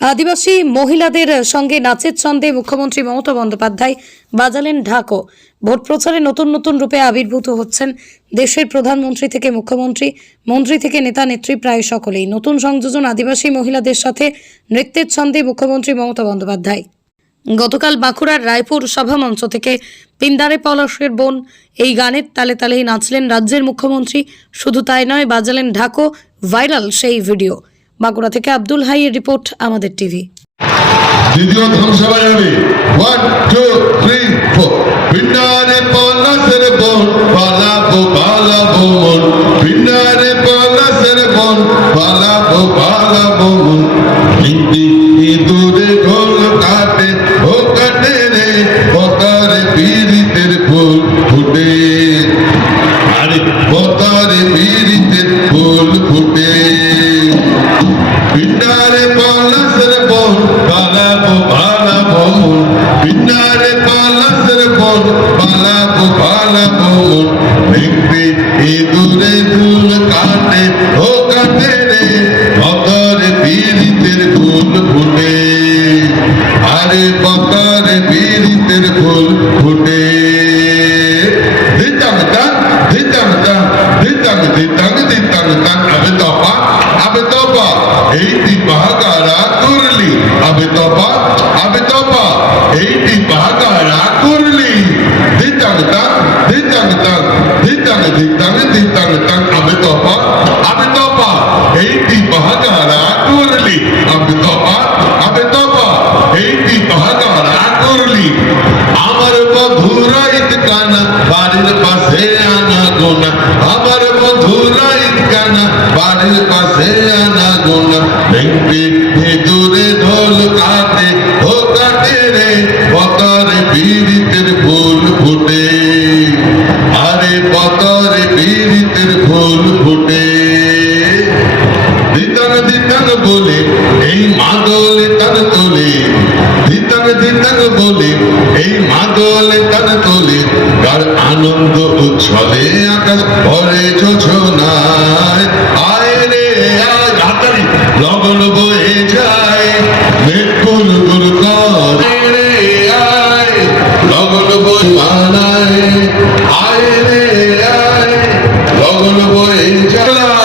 আদিবাসী মহিলাদের সঙ্গে নাচের ছন্দে মুখ্যমন্ত্রী মমতা বন্দ্যোপাধ্যায় বাজালেন ঢাকো। ভোট প্রচারে নতুন নতুন রূপে আবির্ভূত হচ্ছেন দেশের প্রধানমন্ত্রী থেকে মুখ্যমন্ত্রী, মন্ত্রী থেকে নেতা, নেত্রী প্রায় সকলেই। নতুন সংযোজন আদিবাসী মহিলাদের সাথে নৃত্যের ছন্দে মুখ্যমন্ত্রী মমতা বন্দ্যোপাধ্যায়। গতকাল বাঁকুড়ার রায়পুর সভামঞ্চ থেকে পিন্দারে পলাশের বোন এই গানের তালে তালেই নাচলেন রাজ্যের মুখ্যমন্ত্রী। শুধু তাই নয়, বাজালেন ঢাকো, ভাইরাল সেই ভিডিও। বাঁকুড়া থেকে আব্দুল হাইয়ের রিপোর্ট আমাদের টিভি। কাটে রে ফুটে। আরে পতারে পীড়িতের পালাবো। দেখবে ইঁদুরে চুল কাটে, ও কাটে রে পতরে পীড়িতের ফুল ফুটে। আরে পতরে পীড়িতের ফুল ফুটে। দিতাম দান দিতাম দান দিতাম দিতাম দিতাম দান আবে তপা আবে তপা, এইটি বাহাগারা করলি আবে তপা আবে তপা, এইটি বাহাগারা বধুরাইত কানা, বাড়ির পাশে আনা গোনা, আমার বধুরাইত কানা, বাড়ির পাশে আনা গোনা। দেখবে ভেতরে ঢোল কাটে ও রে পতরে পীড়িতের ফুল ফুটে। আরে পতরে পীড়িতের ফুল ফুটে। দিতান দিতান বলে, এই মাদলে তার তোলে। বলে এই মাদলে তার তোলে, কার আনন্দ উচ্ছলে আকাশ পরে যোছনায় আয় রে, আয় হাতারি লগন বয়ে যায়। গুল করে রে, আয় লগন বই মানায় আয় রে, আয় লগন বয়ে যায়।